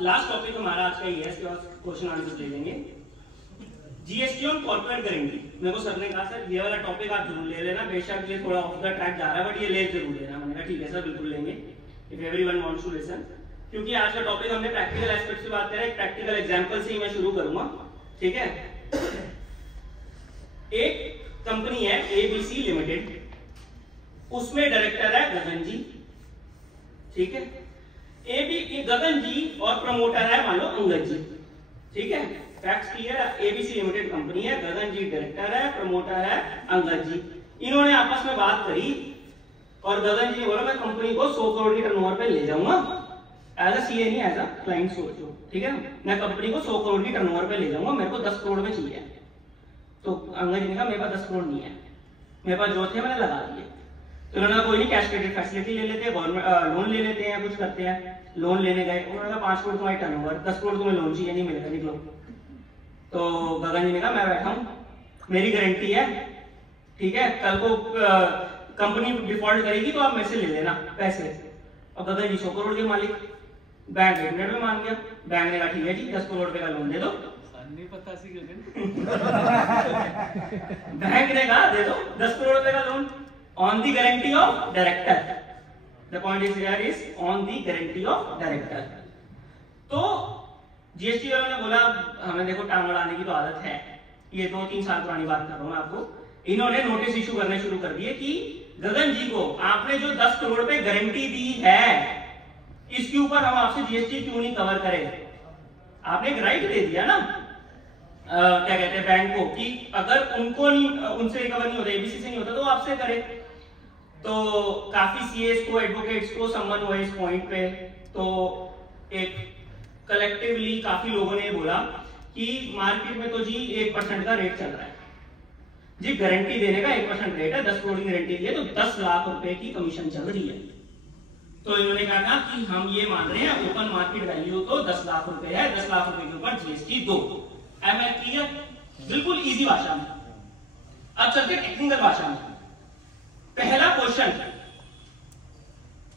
Last topic हमारा आज का ये है, इसके बाद क्वेश्चन आंसर ले लेंगे। GST on corporate guarantee. मेरे को सर ने कहा सर ये वाला टॉपिक आप जरूर ले लेना, बेशक ये थोड़ा ऑफ द ट्रैक जा रहा है बट ये ले जरूर लेना। मैंने कहा ठीक है सर बिल्कुल लेंगे, if everyone wants to listen. क्योंकि आज का टॉपिक हमने प्रैक्टिकल एस्पेक्ट से बात करें, एक प्रैक्टिकल एग्जांपल से ही मैं शुरू करूंगा, ठीक है। एक कंपनी है एबीसी लिमिटेड, उसमें डायरेक्टर है गगन जी, ठीक है। गगन जी और प्रमोटर है मान लो अंगद जी, ठीक है। फैक्ट्स क्लियर है। एबीसी लिमिटेड कंपनी है, गगन जी डायरेक्टर है, प्रमोटर है अंगद जी। इन्होंने आपस में बात करी और गगन जी ने बोला मैं कंपनी को 100 करोड़ की टर्नओवर पे ले जाऊंगा, एज अ सीए नहीं एज अ क्लाइंट सोचो, ठीक है। मैं कंपनी को 100 करोड़ की टर्नओवर पे ले जाऊंगा, मेरे को 10 करोड़ में चाहिए। तो अंगद जी ने कहा मेरे पास 10 करोड़ नहीं है, मेरे पास जो थे मैंने लगा दिए। तो उन्होंने कोई नहीं, कैश क्रेडिट फैसिलिटी ले लेते हैं, गवर्नमेंट लोन ले लेते हैं, कुछ करते हैं। लोन लेने गए, उन्होंने कहा 5 करोड़ तुम्हारी टर्नओवर, 10 करोड़ तुम्हें लोन चाहिए, नहीं मिलेगा, निकलो। तो गगन जी ने कहा मैं बैठा हूं, मेरी गारंटी है, ठीक है, कल को कंपनी डिफॉल्ट करेगी तो आप मेरे से ले लेना पैसे। और गगन जी 100 करोड़ के मालिक, बैंक 1 मिनट में मान गया। बैंक ने कहा ठीक है जी 10 करोड़ रुपए का लोन दे दो। नहीं पता सी बैंक ने कहा दे दो 10 करोड़ रुपए का loan on the guarantee of director. The point is here is on the guarantee of director. तो जीएसटी वालों ने बोला हमें देखो टांग अड़ाने की तो आदत है, ये 2-3 साल पुरानी बात कर रहा हूं आपको। इन्होंने नोटिस इशू करने शुरू कर दिए कि गगन जी को आपने जो 10 करोड़ पे गारंटी दी है इसके ऊपर हम आपसे जीएसटी क्यों नहीं कवर करें। आपने एक राइट दे दिया ना, क्या कहते हैं बैंक को, कि अगर उनको नहीं, उनसे रिकवर नहीं होता, एबीसी से नहीं होता तो आपसे करे। तो काफी सीएस को, एडवोकेट्स को सम्मन हुए इस पॉइंट पे। तो एक कलेक्टिवली काफी लोगों ने बोला कि मार्केट में तो जी 1% का रेट चल रहा है जी, गारंटी देने का 1% रेट है, 10 करोड़ की गारंटी दी है तो 10 लाख रुपए की कमीशन चल रही है। तो इन्होंने कहा था कि हम ये मान रहे हैं ओपन मार्केट वैल्यू तो 10 लाख रुपए है, 10 लाख रुपए के ऊपर जीएसटी दो। Am I clear? बिल्कुल इजी भाषा में। अब चलते टेक्निकल भाषा में। पहला क्वेश्चन,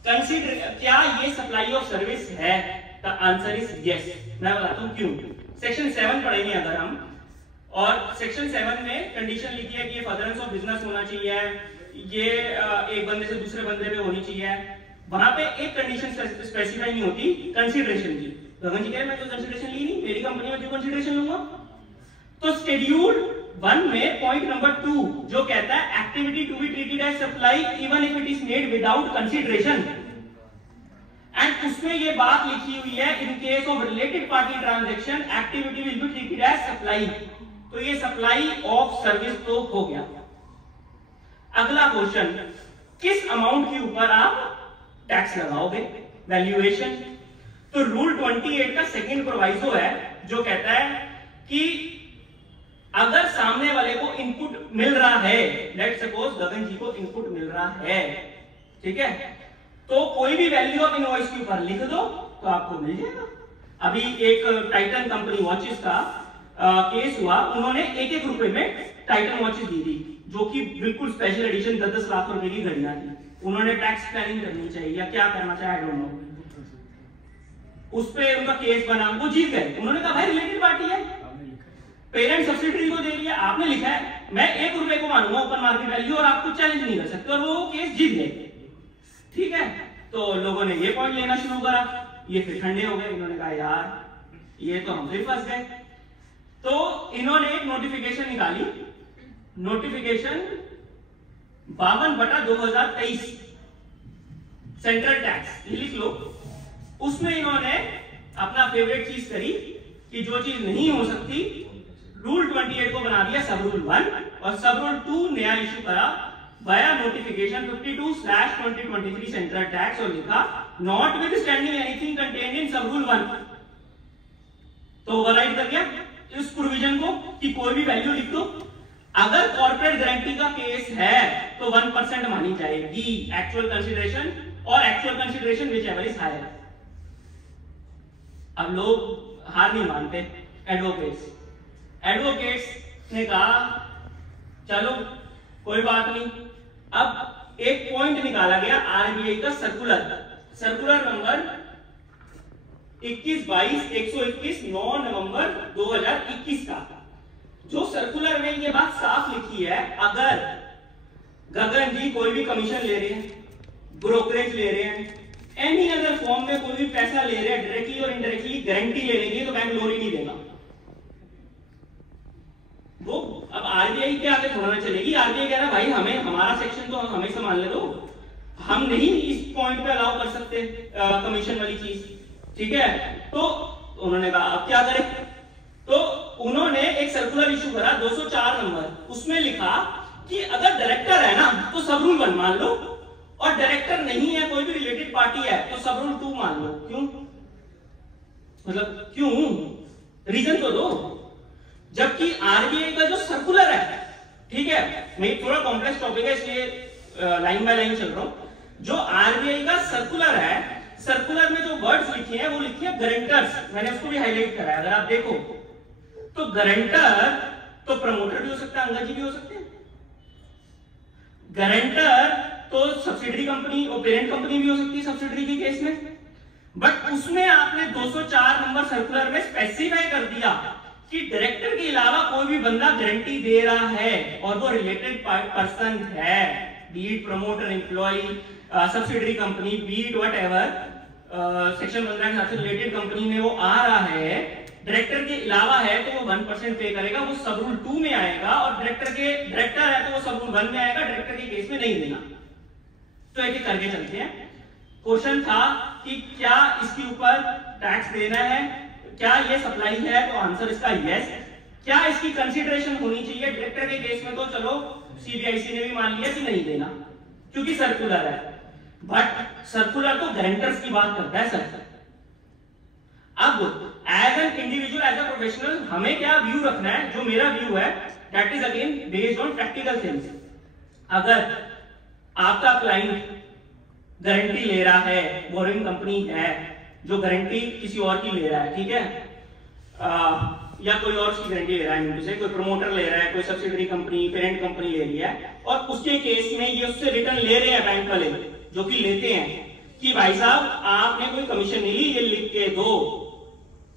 कंसीडर क्या ये सप्लाई ऑफ सर्विस है? The answer is yes. मैं बताता हूं क्यों। सेक्शन 7 पढ़ेंगे अगर हम, और सेक्शन 7 में कंडीशन लिखी है कि ये फर्दरेंस ऑफ बिजनेस होना चाहिए, ये एक बंदे से दूसरे बंदे पे होनी चाहिए। वहां पे एक कंडीशन स्पेसिफाई नहीं होती कंसीडरेशन की। गगन जी कह रहे मैं तो कंसीडरेशन ली नहीं, मेरी कंपनी में क्यों कंसीडरेशन लूंगा। तो शेड्यूल 1 में पॉइंट नंबर 2 जो कहता है activity to be treated as supply even if it is made without consideration, and उसमें ये बात लिखी हुई है in case of related party transaction activity will be treated as supply. तो ये सप्लाई ऑफ सर्विस तो हो गया। अगला क्वेश्चन, किस अमाउंट के ऊपर आप टैक्स लगाओगे? वैल्यूएशन। तो रूल 28 का सेकंड प्रोवाइजो है जो कहता है कि अगर सामने वाले को इनपुट मिल रहा है, लेट्स सपोज गगन जी को इनपुट मिल रहा है, ठीक है, तो कोई भी वैल्यू ऑफ इनवॉइस के ऊपर लिख दो तो आपको मिल जाएगा। अभी एक टाइटन कंपनी वॉचेस का केस हुआ, उन्होंने 1-1 रुपए में टाइटन वॉचेस दी थी जो कि बिल्कुल स्पेशल एडिशन 10-10 लाख रुपए की घड़ियां थी। उन्होंने टैक्स प्लानिंग करनी चाहिए या क्या करना चाहिए, आई डोंट नो, उस पे उनका केस बना, वो जीत गए। उन्होंने कहा भाई रिलेटेड पार्टी है, पेरेंट सब्सिडरी को दे दिया, आपने लिखा है मैं 1 रुपए को मानूंगा ओपन मार्केट वैल्यू और आपको चैलेंज नहीं कर सकते, और वो केस जीत गए, ठीक है। तो लोगों ने ये पॉइंट लेना शुरू करा, ये फिर ठंडे हो गए, इन्होंने कहा यार ये तो हम फिर फंस गए। तो इन्होंने एक नोटिफिकेशन निकाली, नोटिफिकेशन 52/2023 सेंट्रल टैक्स, लिख लो। उसमें इन्होंने अपना फेवरेट चीज करी कि जो चीज नहीं हो सकती, रूल 28 को बना दिया सब रूल 1 और सब रूल 2 नया इशू करा वाया नोटिफिकेशन 52/2023 सेंट्रल टैक्स और लिखा not with standing anything contained in सब रूल 1। तो ओवरराइड कर दिया इस प्रोविजन को कि कोई भी वैल्यू लिख दो। अगर कॉर्पोरेट गारंटी का केस है तो 1% मानी जाएगी एक्चुअल कंसीडरेशन, और actual consideration whichever is higher. अब लोग हार नहीं मानते, एडवोकेट्स ने कहा चलो कोई बात नहीं। अब एक पॉइंट निकाला गया आरबीआई का सर्कुलर नंबर 21/22/121 9 नवंबर 2021 का। जो सर्कुलर में ये बात साफ लिखी है, अगर गगन जी कोई भी कमीशन ले रहे हैं, ब्रोकरेज ले रहे हैं, एनी अदर फॉर्म में कोई भी पैसा ले रहे हैं डायरेक्टली और इनडायरेक्टली गारंटी लेने की, तो बैंक लोन ही नहीं देगा। वो अब आरबीआई के आगे थोड़ा चलेगी। आरबीआई कह रहा है भाई हमें हमारा सेक्शन तो हमें संभालने दो, हम नहीं इस पॉइंट पे अलाउ कर सकते कमीशन वाली चीज, ठीक है। तो उन्होंने कहा अब क्या करें, तो उन्होंने एक सर्कुलर इशू करा 204 नंबर, उसमें लिखा कि अगर डायरेक्टर है ना तो सब रूल 1 मान लो, और डायरेक्टर नहीं है, कोई भी रिलेटेड पार्टी है तो सब रूल 2 मान लो। क्यों, मतलब क्यों, रीजन तो दो। जबकि आरबीआई का जो सर्कुलर है, ठीक है, मैं थोड़ा कॉम्प्लेक्स टॉपिक है इसलिए लाइन बाय लाइन चल रहा हूं। जो आरबीआई का सर्कुलर है, सर्कुलर में जो वर्ड्स लिखे हैं वो लिखे हैं गारंटर्स, मैंने उसको भी हाईलाइट करा है, अगर आप देखो तो गारंटर तो प्रमोटर भी हो सकता है, अंगद जी भी हो सकते हैं। गारंटर तो सब्सिडरी कंपनी और पेरेंट कंपनी भी हो सकती है सब्सिडरी के केस में। बट उसमें आपने 204 नंबर सर्कुलर में स्पेसिफाई कर दिया कि डायरेक्टर के अलावा कोई भी बंदा गारंटी दे रहा है और वो रिलेटेड पर्सन है, be it promoter, employee, subsidiary company, be it whatever, section 15 के हिसाब से रिलेटेड कंपनी में वो आ रहा है, डायरेक्टर के अलावा है तो वो 1% पे करेगा, वो सब रूल 2 में आएगा, और डायरेक्टर है तो वो सब रूल 1 में आएगा, डायरेक्टर के केस में नहीं देना। तो एक करके चलते हैं। क्वेश्चन था कि क्या इसके ऊपर टैक्स देना है, क्या ये सप्लाई है, तो आंसर इसका यस। क्या इसकी कंसीडरेशन होनी चाहिए, डायरेक्टर के केस में तो चलो सीबीआईसी ने भी मान लिया कि नहीं देना क्योंकि सर्कुलर है, बट सर्कुलर तो गारंटर्स की बात करता है सर। अब as an individual, as a professional, हमें क्या व्यू रखना है, जो मेरा व्यू है that is again based on practical things. अगर आपका क्लाइंट गारंटी ले रहा है, बोरिंग कंपनी है जो गारंटी किसी और की ले रहा है, ठीक है, या कोई और की गारंटी ले रहा है, जैसे कोई प्रमोटर ले रहा है, कोई सब्सिडरी कंपनी, पेरेंट कंपनी ले रही है, और उसके केस में ये उससे रिटर्न ले रहे हैं बैंक वाले, जो कि लेते हैं कि भाई साहब आपने कोई कमीशन नहीं ली, ये लिख के दो,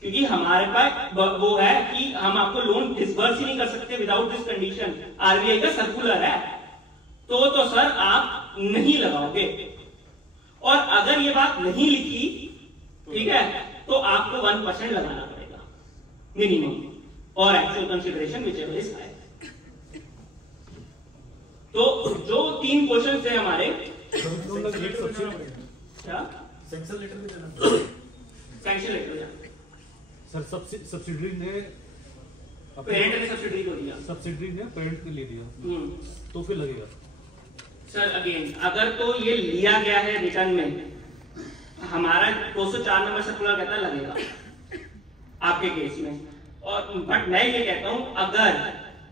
क्योंकि हमारे पास वो है कि हम आपको लोन डिसबर्स ही नहीं कर सकते विदाउट दिस कंडीशन, आरबीआई का सर्कुलर है, तो सर आप नहीं लगाओगे। और अगर ये बात नहीं लिखी, ठीक है, तो आपको 1% लगाना पड़ेगा मिनिमम, और actual consideration whichever is high. तो जो 3 क्वेश्चन थे हमारे, क्या सैंक्शन लेटर भी देना, सैंक्शन लेटर सर सब्सिडरी ने पेरेंट ने सब्सिडरी को दिया, सब्सिडरी ने पेरेंट को ले दिया, तो फिर लगेगा सर। अगेन अगर तो ये लिया गया है रिटर्न में, हमारा 204 नंबर सर्कुलर कहता लगेगा आपके केस में, और बट मैं ये कहता हूं अगर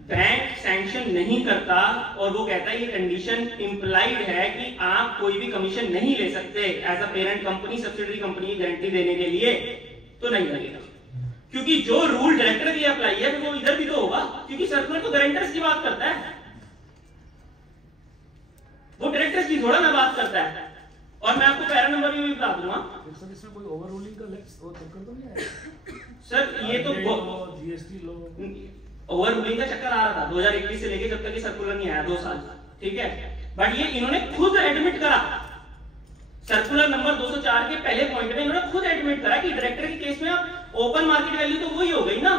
बैंक सैंक्शन नहीं करता और वो कहता है ये कंडीशन इंप्लाइड है कि आप कोई भी कमीशन नहीं ले सकते as a parent company subsidiary company की गारंटी देने के लिए, तो नहीं लगेगा, क्योंकि जो रूल डायरेक्टर की अप्लाई है वो इधर भी तो होगा, क्योंकि सर्कुलर तो गारंटर्स की बात करता है, वो डायरेक्टर्स की थोड़ा ना बात करता है। और मैं आपको पैरा नंबर भी बता दूंगा सर, इसमें कोई ओवर रूलिंग का लेक्स और चक्कर तो नहीं आया सर। ये तो जीएसटी लो ओवर रूलिंग का चक्कर आ रहा था 2021 से लेके जब तक ये सर्कुलर नहीं आया, 2 साल, ठीक है, बट ये इन्होंने खुद एडमिट करा, सर्कुलर नंबर 204 के पहले पॉइंट में इन्होंने खुद एडमिट करा कि डायरेक्टर के केस में आप ओपन मार्केट वैल्यू तो वही हो गई ना,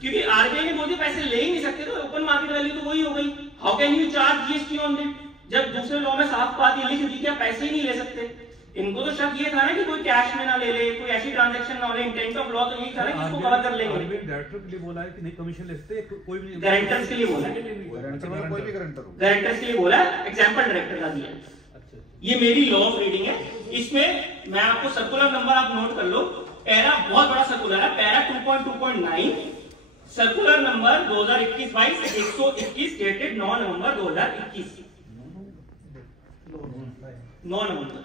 क्योंकि आरबीआई ने बोल दिया पैसे ले ही नहीं सकते, तो ओपन मार्केट वैल्यू तो वही हो गई। How can you charge GST on that, जब दूसरे लॉ में साफ बात ये लिख दी कि आप पैसे ही नहीं ले सकते। इनको तो शक ये था ना कि कोई कैश में ना ले ले, कोई ऐसी ट्रांजैक्शन ना हो ले, इंटेंट ऑफ लॉ तो यही था ना कि इसको कवर कर लेंगे। डायरेक्टर के लिए बोला है कि नहीं कमीशन ले सकते, कोई भी गारंटर्स के लिए बोला है, कोई भी गारंटर हो, गारंटर्स के लिए बोला है, एग्जांपल डायरेक्टर का दिया। अच्छा, ये मेरी लॉ ऑफ रीडिंग है। इसमें मैं आपको सर्कुलर नंबर आप नोट कर लो, पैरा बहुत बड़ा सर्कुलर है, पैरा 2.2.9, सर्कुलर नंबर 2021/121 डेटेड 9 नवंबर 2021, 9 नवंबर।